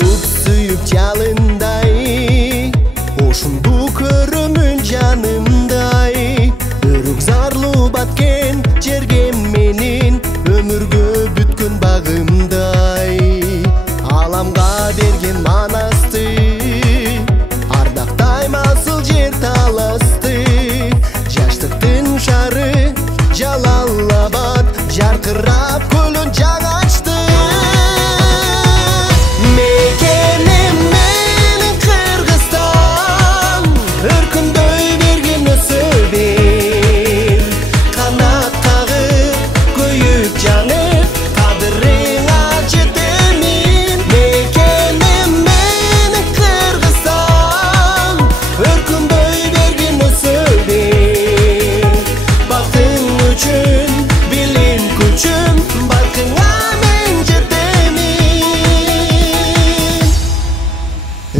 болуп сүйүп жалындай, ошунду көрөмүн жанымдай. Өрүк зарлуу баткен жерге менин, өмүргө бүткөн багымдай. Аламга берген манасты, ардактайм асыл жер таласты. Жаштыктын шары Жалал-Абад, жаркырап көлөн жаңа ачты. Мекеним менин Кыргызстан, өркүндөй берген өсөбөр. Канат кагып, көйүп жанып, кадырыңа жетемин. Мекеним менин Кыргызстан, өркүндөй берген өсөбөр. Бактың үчүн, билим күчүм, баркыңа мен жетемин.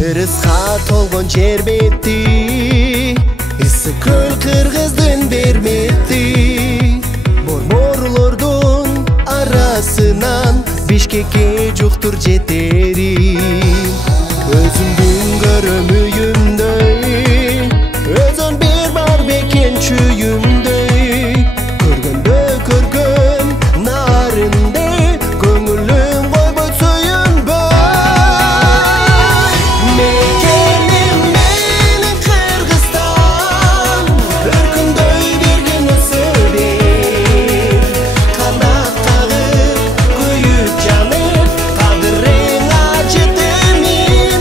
Ырыска толгон жер бети, ысык көл кыргыздын бермети. Борборлордун арасынан Бишкекке жуктур жетери. Өзүмдүн көрөм үйүмдөй, өзөн бир бар бекен чүйүмдөй. Көргөндө көргөм нарынды, көңүлүм койбойт сүйүнбөй. Мекеним менин Кыргызстан, өркүндөй берген өсөбөр. Канат кагып, көйүп жанып, кадырыңа жетемин.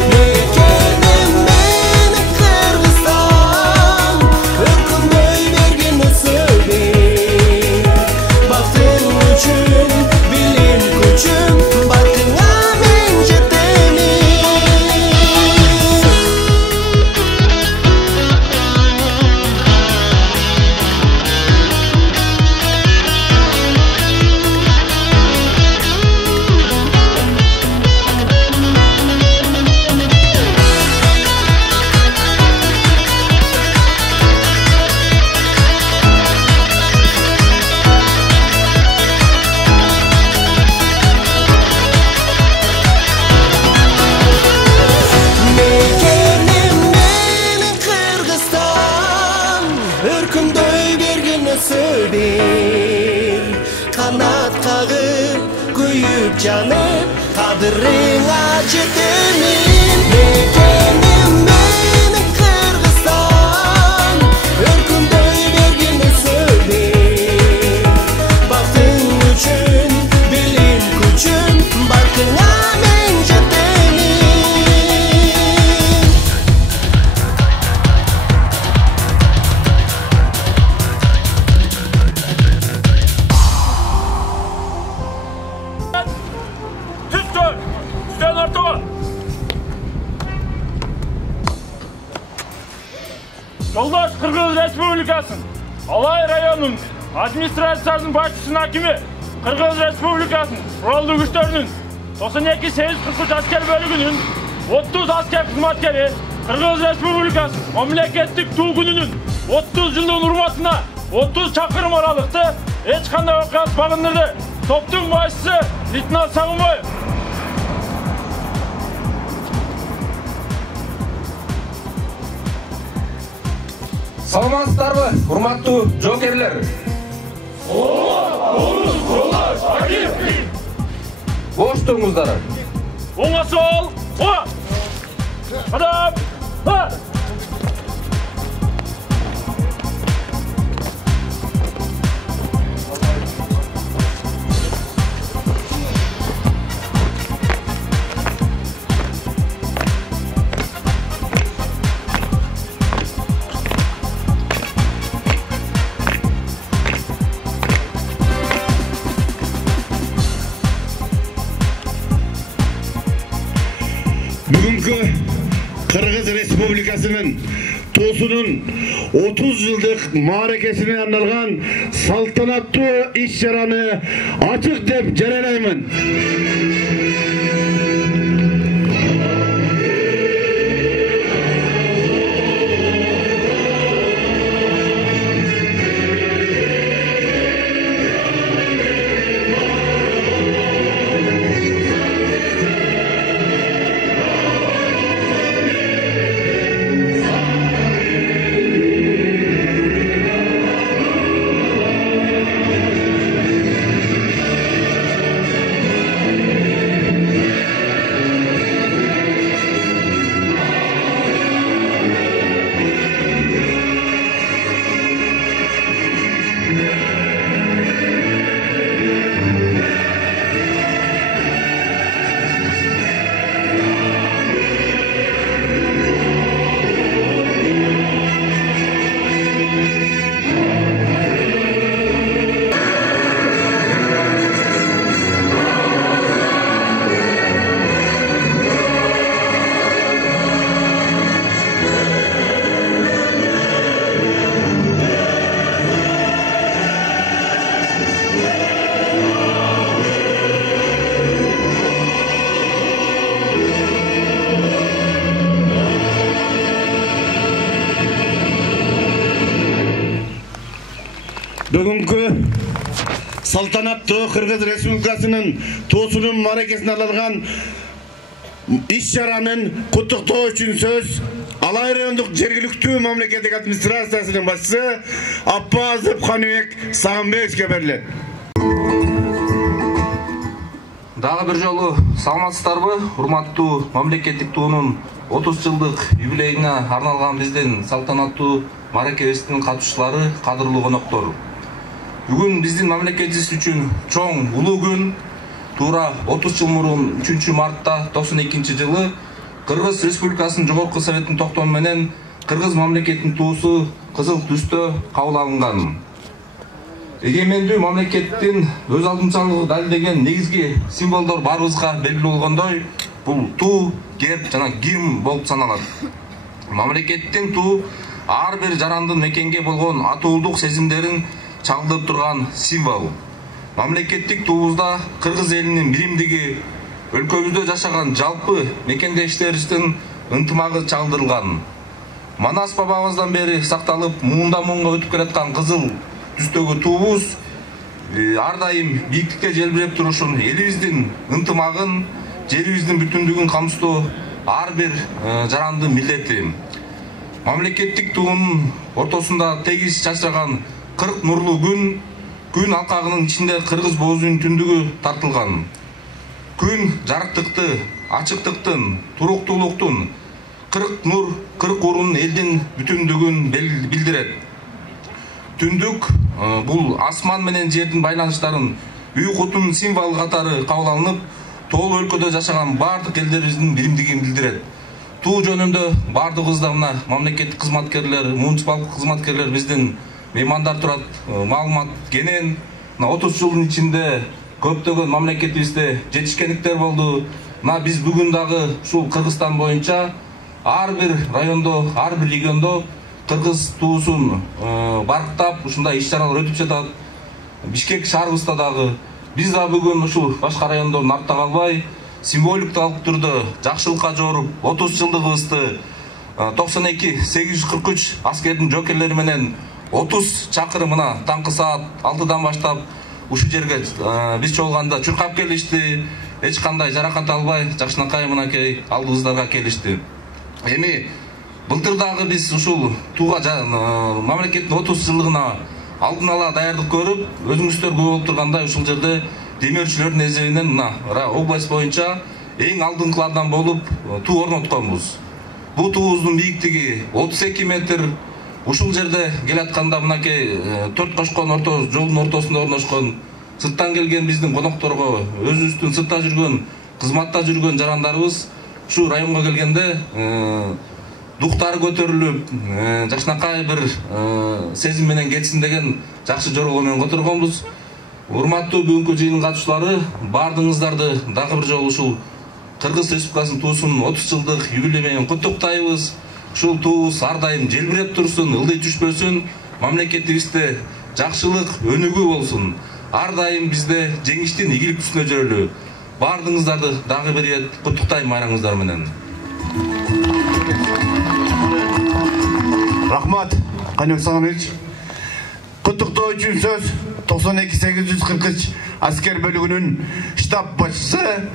Мекеним менин Кыргызстан, өркүндөй берген өсөбөр. Бактың үчүн, билим күчүм, баркыңа мен жетемин. Мекеним менин Кыргызстан, өркүндөй берген өсөбөр. Канат кагып, көйүп жанып, кадырыңа жетемин. Мекеним менин Кыргызстан, өркүндөй берген өсөбөр. Бактың үчүн, билим күчүм, баркыңа мен жетемин. Түстөр! Түстен ортого! Жолдош Кыргыз Республикасын, Алай районунун администрациянын башчысынын акими, Кыргыз Республикасынын куралдуу күчтөрүнүн 92-843 аскер бөлүгүнүн 30 аскер кызматкери, Кыргыз Республикасынын мамлекеттик туу күнүнүн 30 жылдыгынын урматына 30 чакырым аралыкты эч кандай окуясыз багындырды. Топтун башчысы лейтенант Сагынбаев. Саламатсыздарбы, урматтуу жоокерлер? Жолдош аким! Бош туруңуздар. Оңа сол! Адам! Бүгүнкү Кыргыз Республикасынын туусунун 30 жылдык мааракесине арналган салтанаттуу иш-чараны ачык деп жарыялаймын. Бүгүнкү салтанаттуу Кыргыз Республикасынын туусунун мааракесине арналган иш-чаранын куттуктоо үчүн сөз Алай райондук жергиликтүү мамлекеттик администрациясынын башчысы Аппазов Каныбек Сагынбековичке берилет. Дагы бир жолу саламатсыздарбы? Урматтуу мамлекеттик туунун 30 жылдык юбилейине арналган биздин салтанаттуу мааракебиздин катышуулары, кадырлуу коноктор. Бүгүн биздин мамлекетибиз үчүн чоң улуу күн. Туура 30 жыл мурун 3 мартта 92 жылы Кыргыз Республикасынын Жогорку Советтин токтому менен Кыргыз мамлекетинин туусу кызыл түстө кабыл алынган. Эгемендүү мамлекеттин өз алдынчалыгы далилдеген негизги символдор баарыбызга белгилүү болгондой, бул туу, герб жана гимн болуп саналат. Мамлекеттин туу ар бир жарандын мекенге болгон атуулдук сезимдерин чагылдырып турган символ. Мамлекеттик туубузда кыргыз элинин биримдиги, өлкөбүздө жашаган жалпы мекендештерибиздин ынтымагы чагылдырылган. Манас бабабыздан бери сакталып, муундан муунга өтүп келаткан кызыл түстөгү туубуз ар дайым бийиктикте желбиреп турушун, элибиздин ынтымагын, жерибиздин бүтүндүгүн камсыздоо ар бир жарандын милдети. Мамлекеттик туунун ортосунда тегиз чачыраган 40 нурлуу күн алкагынын ичинде кыргыз боозунун түндүгү тартылган. Күн жарыктыкты, ачыктыктын, туруктуулуктун, 40 нур, 40 урун элдин бүтүндүгүн билдирет. Түндүк бул асман менен жердин байланыштарын үй кутунун символу катары кабыл алынып, тоол өлкөдө жашаган бардык элдерибиздин биримдигин билдирет. Туу жөнүндө бардыгыбызда мына мамлекеттик кызматкерлер, муниципалдык кызматкерлер биздин меймандар турат, маалымат кенен. 30 жылдын ичинде көптөгөн мамлекетибизде жетишкендиктер болду. Биз бүгүн дагы ушул Кыргызстан боюнча ар бир райондо, ар бир региондо кыргыз туусун барктап, ушундай иш-чаралар өтүп жатат. Бишкек шаарыбызда дагы биз да бүгүн ушул башка райондордун артта калбай, символикалык түрдө жакшылыкка жооруп 30 жылдыгыбызды 92-843 аскердин жокерлери менен 30 чакырымына таңкы саат 6-дан баштап ушул жерге биз чогулганда чуркап келишти. Эч кандай жаракат албай, жакшынакай мынакей алдыбыздарга келишти. Эми былтыр дагы биз ушул тууга мамлекеттин 30 жылдыгына алдын ала даярдык көрүп, өзүңүздөр көрүп болуп тургандай ушул жерде демөөрчүлөрдүн эсебинен мына область боюнча эң алдыңкылардан болуп туу орнотконбуз. Бул туубуздун бийиктиги 32 метр. Ушул жерде келатканда мынакей 4 кошкон жолдун ортосунда орношкон, сырттан келген биздин конокторго, өзүбүздүн сыртта жүргөн, кызматта жүргөн жарандарыбыз ушу районго келгенде дуктары көтөрүлүп, жакшынакай бир сезим менен кетсин деген жакшы жорго менен которгонбуз. Урматтуу бүгүнкү жыйындын катышуулары, бардыгыңыздарды дагы бир жолу ушул Кыргыз Республикасынын туусунун 30 жылдык юбилей менен куттуктайбыз. Ушул туубуз ар дайым желбиреп турсун, ылдый түшпөсүн, мамлекетибизде жакшылык, өнүгүү болсун. Ар дайым бизде жеңиштин ийгилик үстүнө жүрөлү. Бардыгыңыздарды дагы бир рет куттуктайм майраңыздар менен. Рахмат, Каныбек Сагынбекович. Куттуктоо үчүн сөз 92-843 аскер бөлүгүнүн штаб башчысы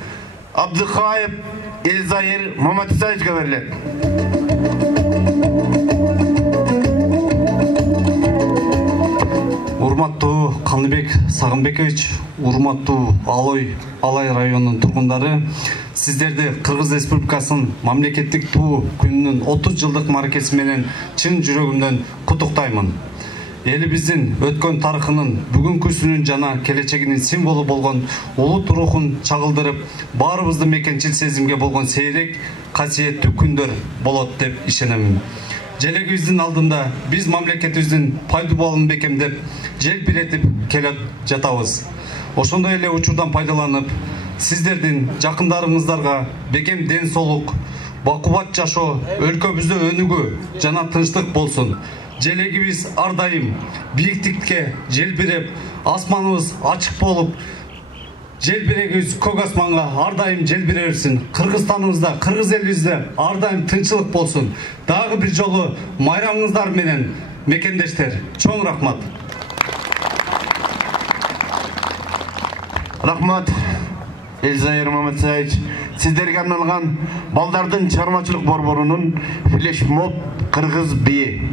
Абдыкаев Элзайыр Маматисаевичке берилет. Урматтуу Каныбек Сагынбекович, урматтуу Алай районунун тургундары, сиздерди Кыргыз Республикасынын мамлекеттик туу күнүнүн 30 жылдык мааракеси менен чын жүрөгүмдөн куттуктаймын. Элибиздин өткөн тарыхынын, бүгүнкүсүнүн жана келечегинин символу болгон улут рухун чагылдырып, баарыбыздын мекенчил сезимге болгон сейрек, касиеттүү күндөр болот деп ишенемин. Желегибиздин алдында биз мамлекетибиздин пайдубалын бекемдеп, желбиретип келе жатабыз. Ошондой эле учурдан пайдаланып, сиздердин жакындарыңыздарга бекем ден соолук, бакубат жашоо, өлкөбүздө өнүгүү жана тынчтык болсун. Желегибиз ар дайым бийиктикке желбиреп, асманыбыз ачык болуп, желбирегибиз көк асманга ар дайым желбире берсин. Кыргызстаныбызда, кыргыз элибизде ар дайым тынччылык болсун. Дагы бир жолу майрамыңыздар менен мекендештер. Чоң рахмат. Рахмат, Эльзайыр Маматсаевич. Сіздерге арналған балдардың шығармашылық борборунун флешмоб Кыргыз бии.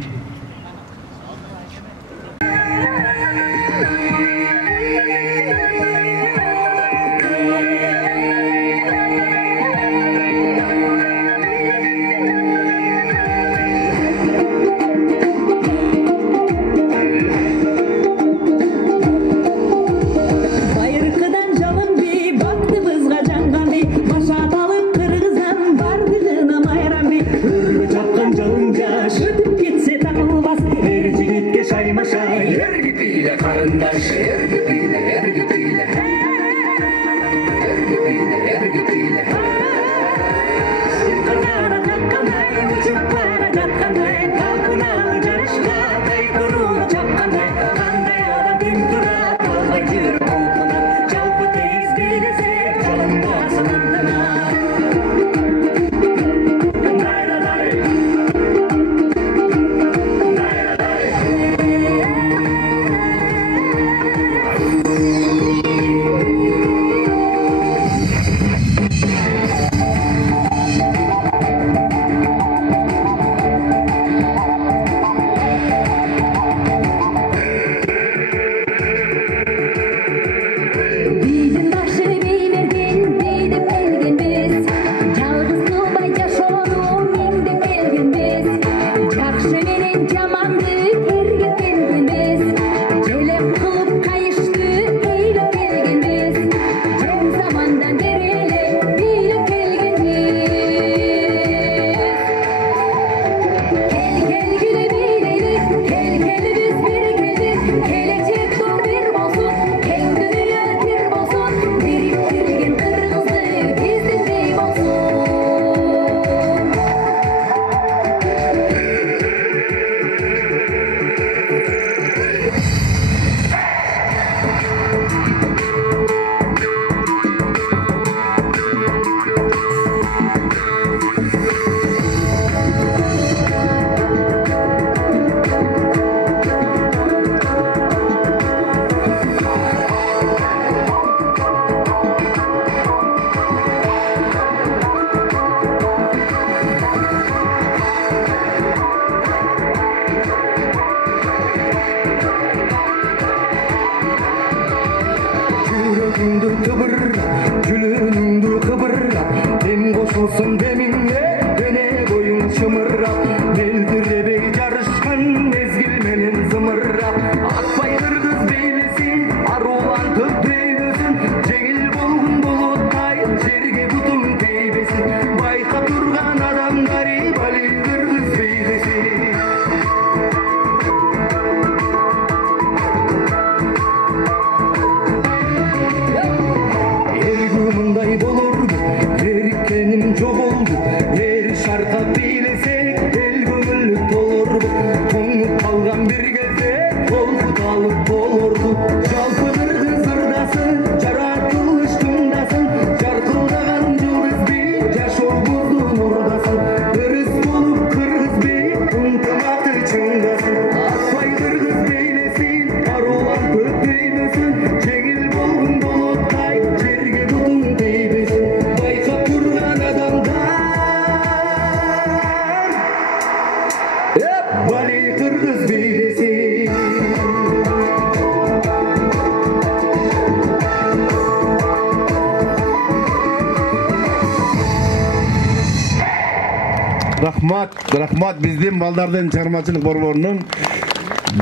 Рахмат биздин балдардын чыгармачылык борборунун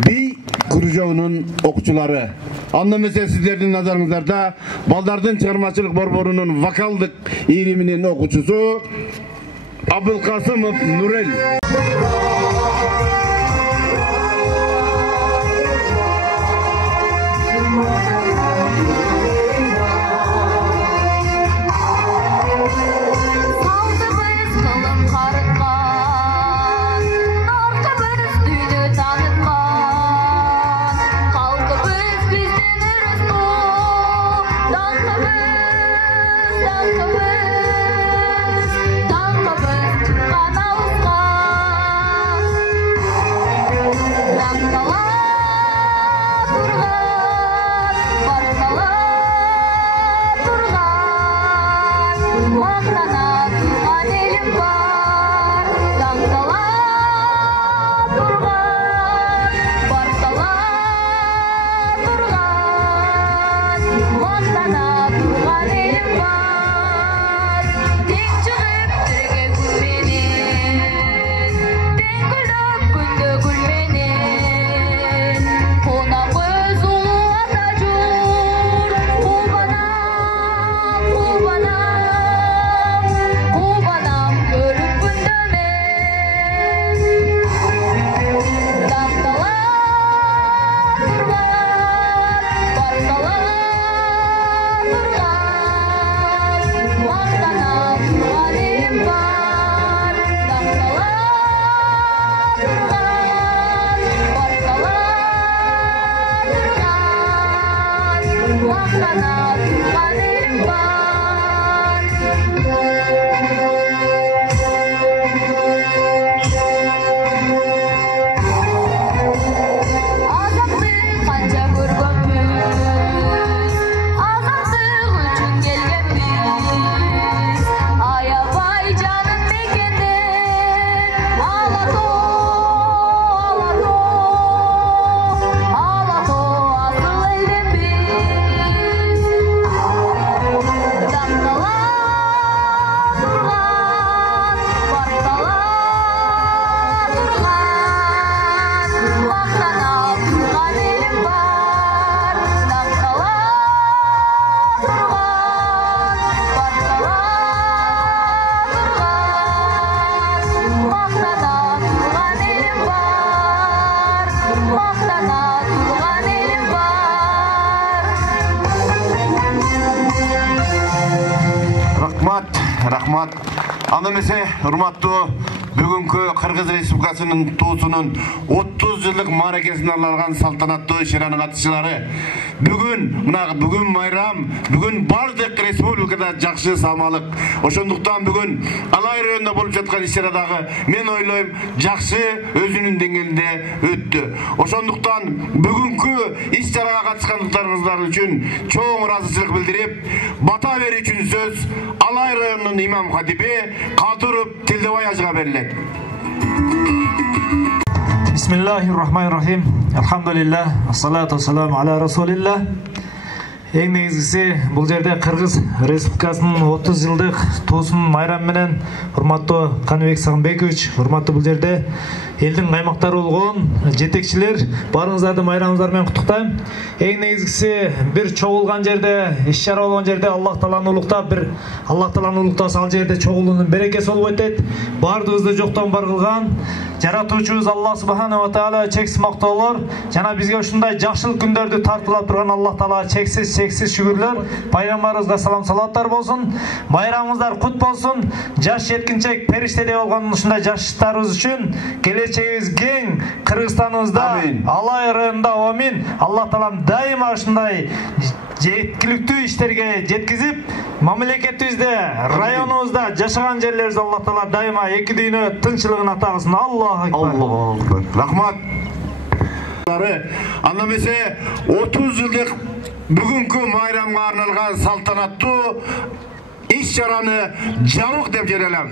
бий кружогунун окуучулары. Анда эмесе сиздердин назарыңыздарда балдардын чыгармачылык борборунун вокалдык ийриминин окуучусу Абылкасымов Нурел. Рахмат. Аны месе, урматтуу бүгүнкү Кыргыз Республикасынын туусунун 30 жылдык маракесине арналган салтанаттуу иш-чаранын катышчылары. Бүгүн майрам, бүгүн бардык республикада жакшы салмалык. Ошондуктан бүгүн Алай районунда болуп жаткан иш-чарадагы мен ойлойм жакшы өзүнүн деңгээлинде өттү. Ошондуктан бүгүнкү иш-чарага катышкандыктарыңыздар үчүн чоң ыраазычылык билдирип, бата берүү үчүн сөз Алай районунун имам хатиби Кадыров Тилдебай ажыга берилет. Бисмиллахир-рахманир-рахим. Алхамдулилlah. Ассалату вассаламу аля расулилlah. Эң негизгиси бул жерде Кыргыз Республикасынын 30 жылдык туусунун майрамы менен урматтуу Каныбек Сагынбекович, урматтуу бул жерде элдин аймактары болгон жетекчилер, баарыңыздарды майрамыңыздар менен куттуктайм. Эң негизгиси бир чогулган жерде, иш-чара болгон жерде Аллах Тааланы улуктап, Аллах Тааланы улуктаса ал жерде чогулуунун берекеси болуп өтөт. Баардыгыбызды жоктон бар кылган жаратуучубуз Аллах Субхана ва Таала чексиз мактоолор, жана бизге ушундай жакшылык күндөрдү тартуулап турган Аллах Таалага чексиз шүгүрлөр. Пайгамбарыбызга салам салаттар болсун. Байрамыңыздар кут болсун. Жаш жеткинчек периштедей болгон ушундай жаштарыбыз үчүн келечегибиз кең Кыргызстаныбызда, Алай районунда амин. Аллах Таалам дайыма ушундай жеткиликтүү иштерге жеткизип, мамлекетибизде, районубузда жашаган жерлерибизде Аллах Таала дайыма эки дүйнө тынччылыгын атасын. Аллаху акбар. Аллаху акбар. Рахмат. Анда месе 30 жылдык бүгүнкү майрамга арналган салтанаттуу иш-чараны жабык деп жарыялам.